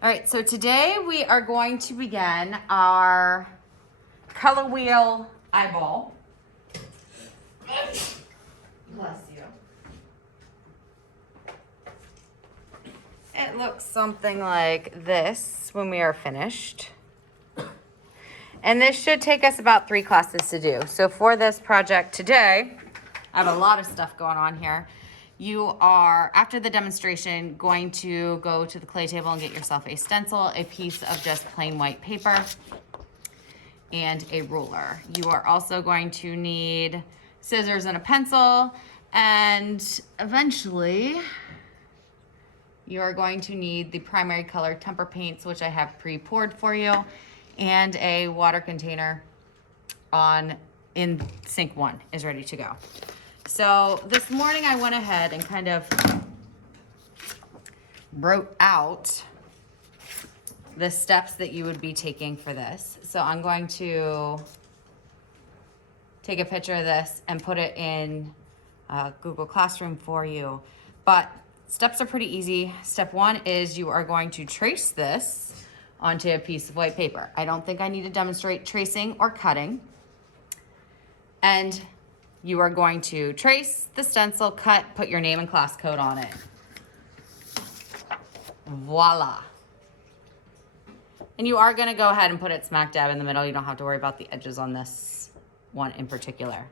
All right, so today we are going to begin our color wheel eyeball. Bless you. It looks something like this when we are finished. And this should take us about 3 classes to do. So for this project today, I have a lot of stuff going on here. You are, after the demonstration, going to go to the clay table and get yourself a stencil, a piece of just plain white paper, and a ruler. You are also going to need scissors and a pencil, and eventually you are going to need the primary color temper paints, which I have pre-poured for you, and a water container in sink 1 is ready to go. So this morning I went ahead and kind of wrote out the steps that you would be taking for this. So I'm going to take a picture of this and put it in Google Classroom for you. But steps are pretty easy. Step 1 is you are going to trace this onto a piece of white paper. I don't think I need to demonstrate tracing or cutting. And you are going to trace the stencil, cut, put your name and class code on it. Voila. And you are going to go ahead and put it smack dab in the middle. You don't have to worry about the edges on this one in particular.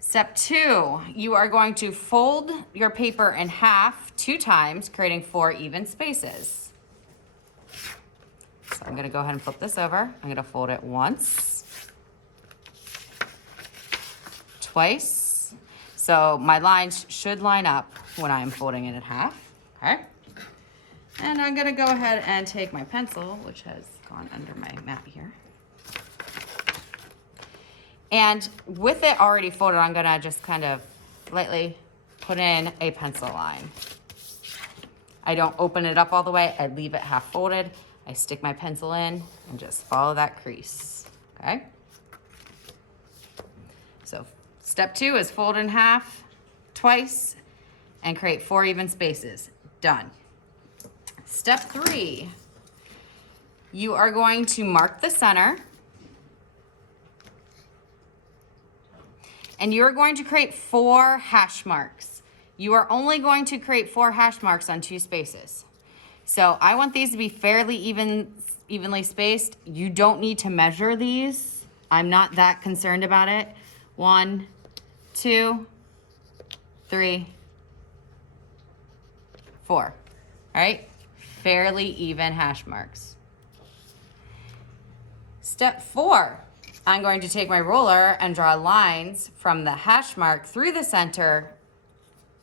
Step 2, you are going to fold your paper in half 2 times, creating 4 even spaces. So I'm going to go ahead and flip this over. I'm going to fold it once, twice. So my lines should line up when I'm folding it in half, okay? And I'm gonna go ahead and take my pencil, which has gone under my mat here. And with it already folded, I'm gonna just kind of lightly put in a pencil line. I don't open it up all the way, I leave it half folded. I stick my pencil in and just follow that crease, okay? So step 2 is fold in half twice and create 4 even spaces. Done. Step 3, you are going to mark the center and you're going to create 4 hash marks. You are only going to create 4 hash marks on 2 spaces. So I want these to be fairly evenly spaced. You don't need to measure these. I'm not that concerned about it. 1, 2, 3, 4. All right, fairly even hash marks. Step 4, I'm going to take my ruler and draw lines from the hash mark through the center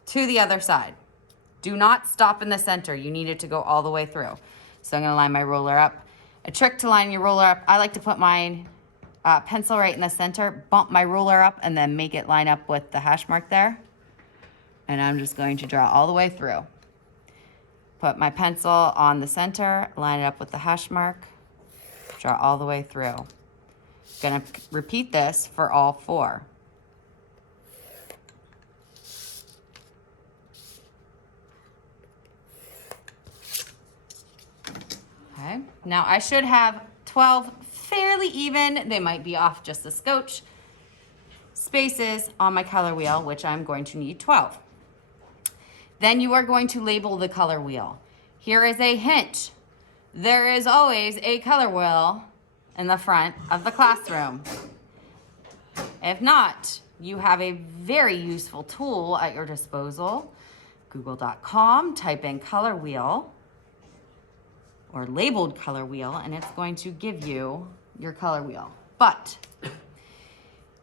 to the other side. Do not stop in the center. You need it to go all the way through. So I'm going to line my ruler up. A trick to line your ruler up, I like to put mine pencil right in the center, bump my ruler up, and then make it line up with the hash mark there. And I'm just going to draw all the way through. Put my pencil on the center, line it up with the hash mark, draw all the way through. Gonna repeat this for all 4. Okay, now I should have 12 fairly even, they might be off just a scotch, spaces on my color wheel, which I'm going to need 12. Then you are going to label the color wheel. Here is a hint. There is always a color wheel in the front of the classroom. If not, you have a very useful tool at your disposal. Google.com, type in color wheel or labeled color wheel, and it's going to give you your color wheel. But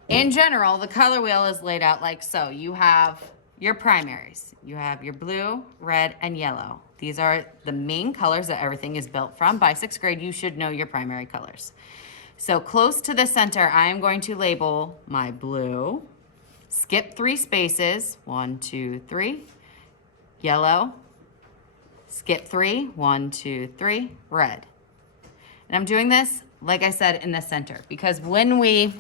in general, the color wheel is laid out like so. You have your primaries. You have your blue, red, and yellow. These are the main colors that everything is built from. By 6th grade, you should know your primary colors. So close to the center, I am going to label my blue, skip 3 spaces, 1, 2, 3, yellow, skip 3, 1, 2, 3, red. And I'm doing this, like I said, in the center, because when we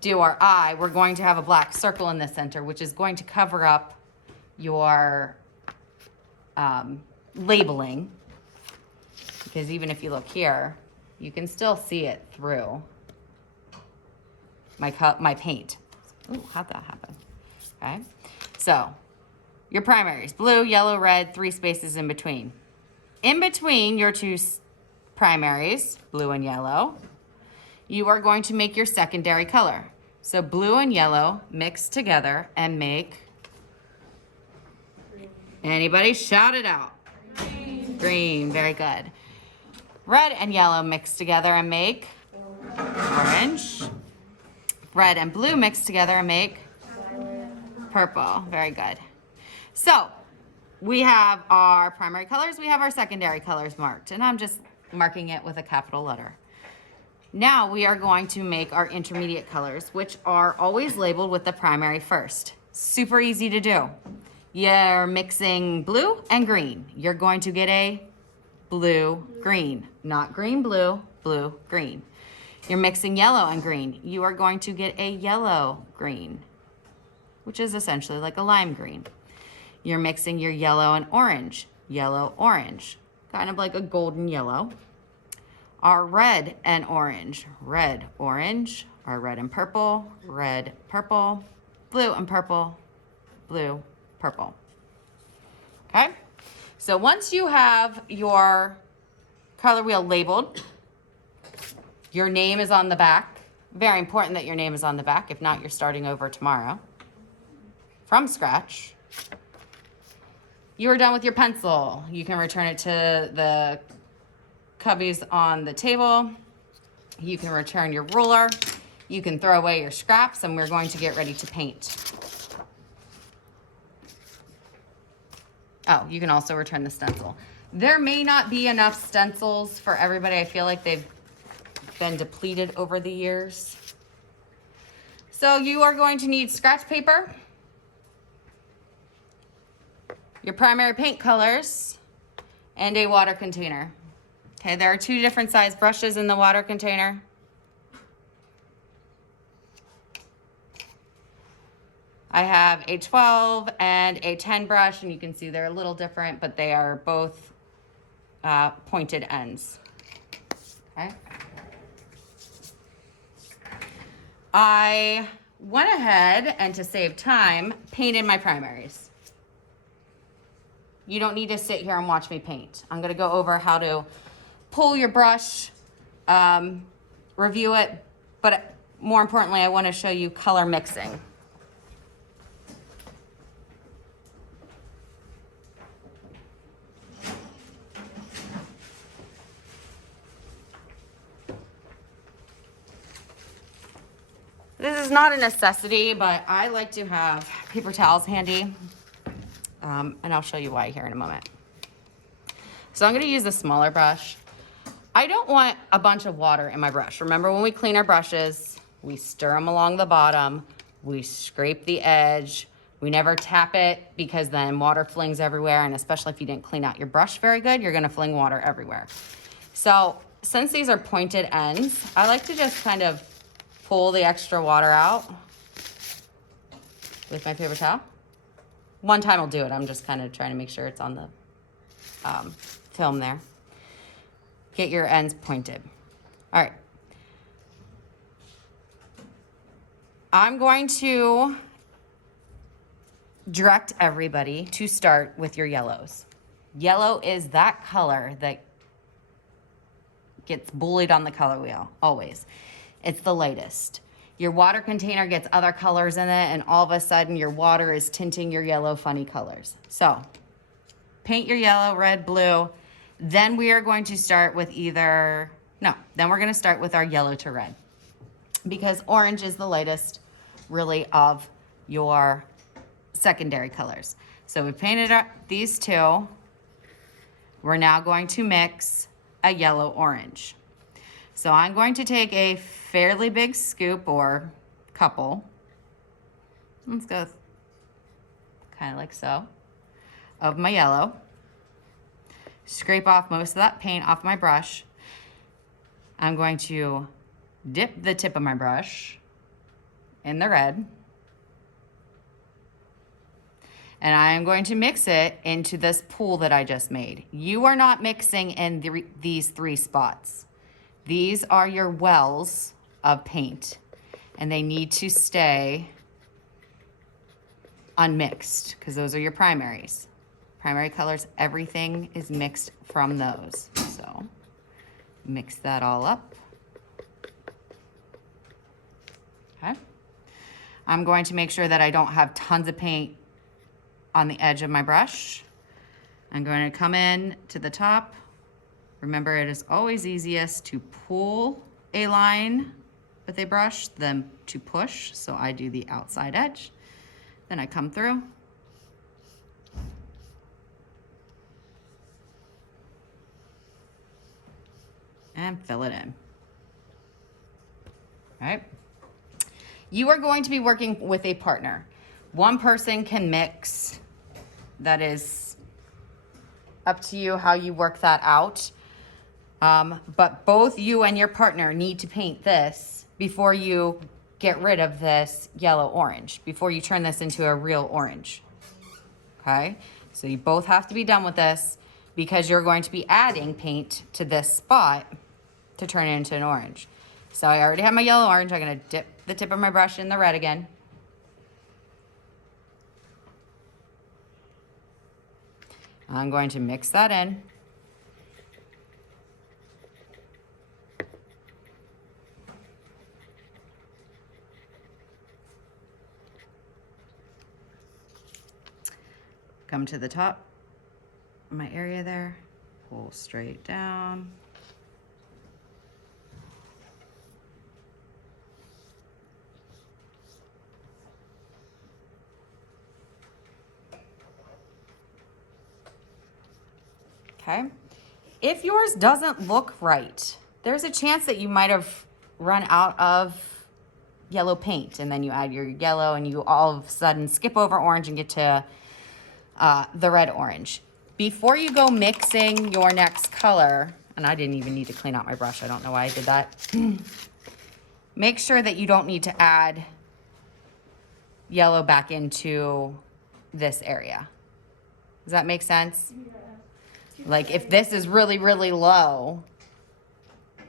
do our eye, we're going to have a black circle in the center, which is going to cover up your labeling, because even if you look here, you can still see it through my paint. Ooh, how'd that happen? Okay, so your primaries, blue, yellow, red, 3 spaces in between. In between your 2 primaries, blue and yellow, you are going to make your secondary color. So blue and yellow mix together and make, anybody shout it out? Green. Green, very good. Red and yellow mix together and make orange. Red and blue mix together and make purple, very good. So we have our primary colors, we have our secondary colors marked, and I'm just marking it with a capital letter. Now we are going to make our intermediate colors, which are always labeled with the primary first. Super easy to do. You're mixing blue and green. You're going to get a blue, green, not green, blue, blue, green. You're mixing yellow and green. You are going to get a yellow, green, which is essentially like a lime green. You're mixing your yellow and orange, yellow, orange, kind of like a golden yellow. Our red and orange, red, orange, our red and purple, red, purple, blue and purple, blue, purple. Okay, so once you have your color wheel labeled, your name is on the back. Very important that your name is on the back. If not, you're starting over tomorrow from scratch. You are done with your pencil. You can return it to the cubbies on the table. You can return your ruler. You can throw away your scraps, and we're going to get ready to paint. Oh, you can also return the stencil. There may not be enough stencils for everybody. I feel like they've been depleted over the years. So you are going to need scratch paper, your primary paint colors, and a water container. Okay, there are 2 different size brushes in the water container. I have a 12 and a 10 brush, and you can see they're a little different, but they are both pointed ends. Okay. I went ahead and, to save time, painted my primaries. You don't need to sit here and watch me paint. I'm gonna go over how to pull your brush, review it, but more importantly, I wanna show you color mixing. This is not a necessity, but I like to have paper towels handy, and I'll show you why here in a moment. So I'm gonna use the smaller brush. I don't want a bunch of water in my brush. Remember, when we clean our brushes, we stir them along the bottom, we scrape the edge, we never tap it, because then water flings everywhere, and especially if you didn't clean out your brush very good, you're gonna fling water everywhere. So since these are pointed ends, I like to just kind of pull the extra water out with my paper towel. One time I'll do it. I'm just kind of trying to make sure it's on the film there. Get your ends pointed. All right. I'm going to direct everybody to start with your yellows. Yellow is that color that gets bullied on the color wheel, always. It's the lightest. Your water container gets other colors in it, and all of a sudden your water is tinting your yellow funny colors. So paint your yellow, red, blue. Then we are going to start with then we're gonna start with our yellow to red, because orange is the lightest really of your secondary colors. So we painted these 2. We're now going to mix a yellow orange. So I'm going to take a fairly big scoop, or couple. Let's go kind of like so, of my yellow. Scrape off most of that paint off my brush. I'm going to dip the tip of my brush in the red. And I am going to mix it into this pool that I just made. You are not mixing in these 3 spots. These are your wells of paint, and they need to stay unmixed because those are your primaries. Primary colors, everything is mixed from those. So mix that all up. Okay. I'm going to make sure that I don't have tons of paint on the edge of my brush. I'm going to come in to the top. Remember, it is always easiest to pull a line with a brush than to push. So I do the outside edge. Then I come through. And fill it in. All right. You are going to be working with a partner. One person can mix. That is up to you how you work that out. But both you and your partner need to paint this before you get rid of this yellow orange, before you turn this into a real orange. Okay, so you both have to be done with this because you're going to be adding paint to this spot to turn it into an orange. So I already have my yellow orange. I'm gonna dip the tip of my brush in the red again. I'm going to mix that in. Come to the top of my area there, pull straight down. Okay. If yours doesn't look right, there's a chance that you might have run out of yellow paint, and then you add your yellow and you all of a sudden skip over orange and get to the red orange. Before you go mixing your next color, and I didn't even need to clean out my brush. I don't know why I did that. Make sure that you don't need to add yellow back into this area. Does that make sense? Like if this is really, really low,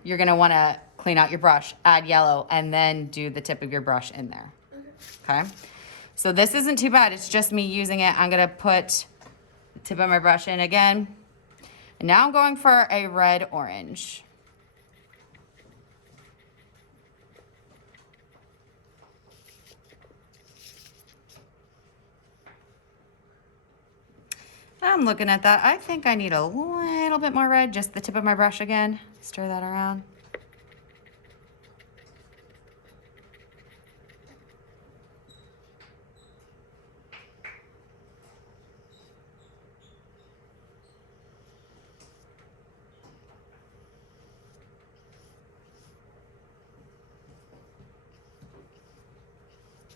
you're gonna wanna clean out your brush, add yellow, and then do the tip of your brush in there, okay? So this isn't too bad, it's just me using it. I'm gonna put the tip of my brush in again. And now I'm going for a red orange. I'm looking at that. I think I need a little bit more red, just the tip of my brush again. Stir that around.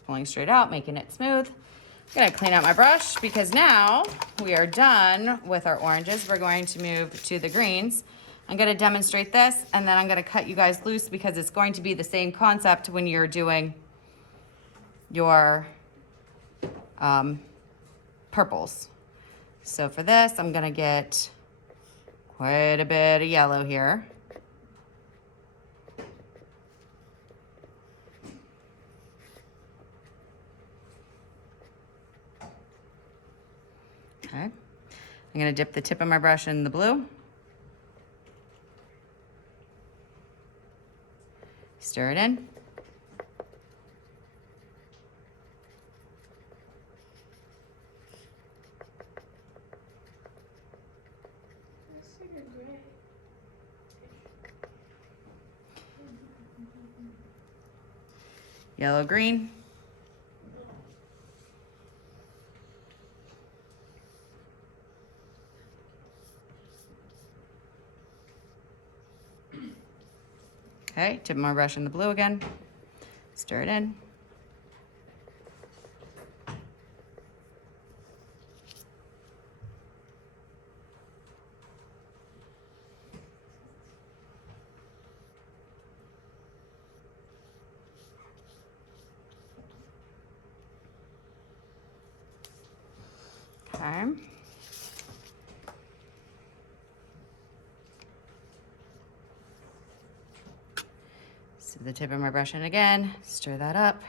Pulling straight out, making it smooth. I'm gonna clean out my brush because now we are done with our oranges. We're going to move to the greens. I'm gonna demonstrate this and then I'm gonna cut you guys loose because it's going to be the same concept when you're doing your purples. So for this, I'm gonna get quite a bit of yellow here. Okay, I'm gonna dip the tip of my brush in the blue. Stir it in. Yellow, green. Okay, dip my brush in the blue again. Stir it in. Okay. So the tip of my brush in again, stir that up.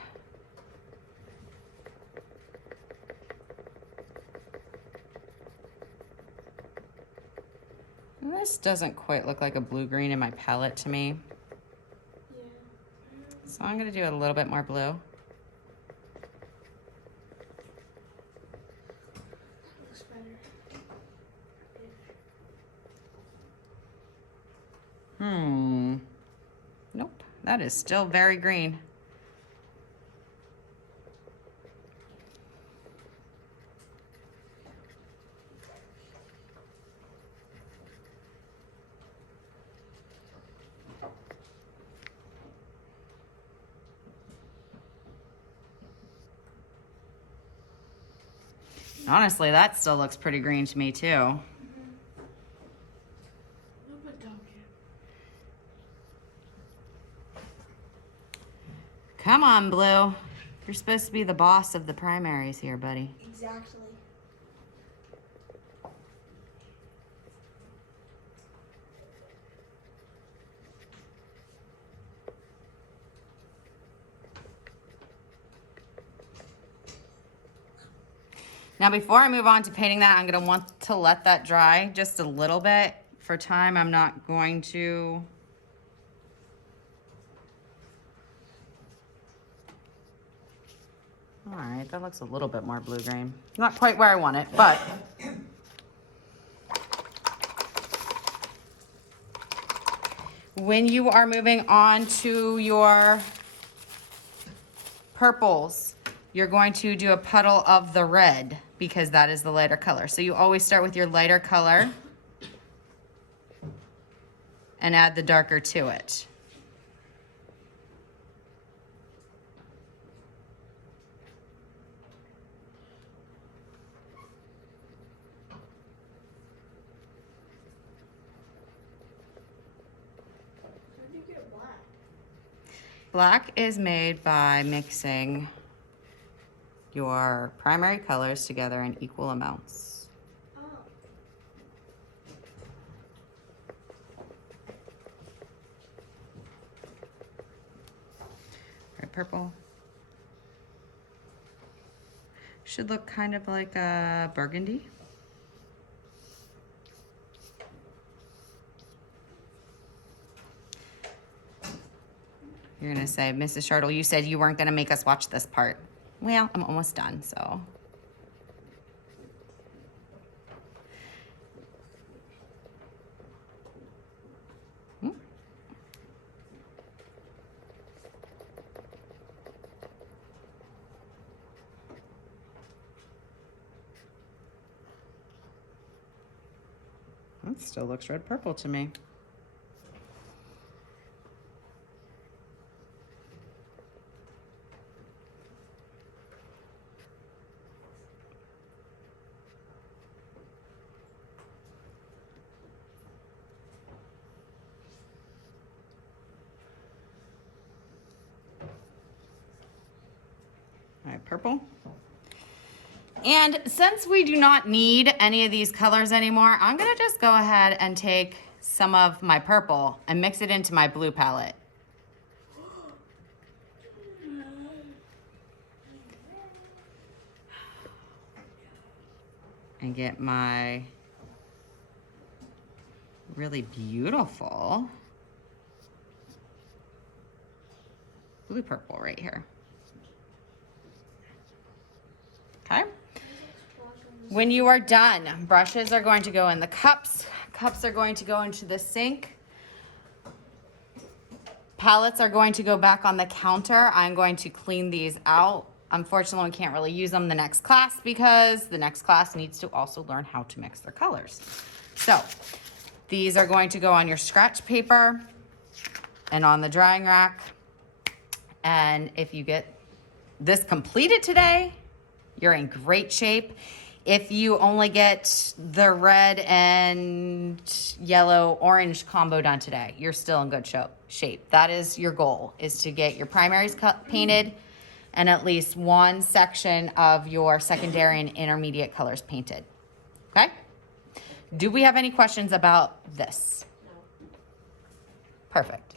This doesn't quite look like a blue-green in my palette to me. Yeah. So I'm gonna do a little bit more blue. That looks better. Nope, that is still very green. Honestly, that still looks pretty green to me too. A little bit darker. Come on, Blue. You're supposed to be the boss of the primaries here, buddy. Exactly. Now, before I move on to painting that, I'm gonna want to let that dry just a little bit. For time, I'm not going to. All right, that looks a little bit more blue-green. Not quite where I want it, but. When you are moving on to your purples, you're going to do a puddle of the red because that is the lighter color. So you always start with your lighter color and add the darker to it. How do you get black? Black is made by mixing your primary colors together in equal amounts. Oh. Right, purple. Should look kind of like a burgundy. You're gonna say, Mrs. Shartle, you said you weren't gonna make us watch this part. Well, I'm almost done, so. That still looks red purple to me. All right, purple. And since we do not need any of these colors anymore, I'm gonna just go ahead and take some of my purple and mix it into my blue palette. And get my really beautiful blue purple right here. Okay. When you are done, brushes are going to go in the cups. Cups are going to go into the sink. Palettes are going to go back on the counter. I'm going to clean these out. Unfortunately, we can't really use them the next class because the next class needs to also learn how to mix their colors. So these are going to go on your scratch paper and on the drying rack. And if you get this completed today, you're in great shape. If you only get the red and yellow orange combo done today, you're still in good shape. That is your goal, is to get your primaries painted, and at least one section of your secondary and intermediate colors painted. Okay? Do we have any questions about this? No. Perfect.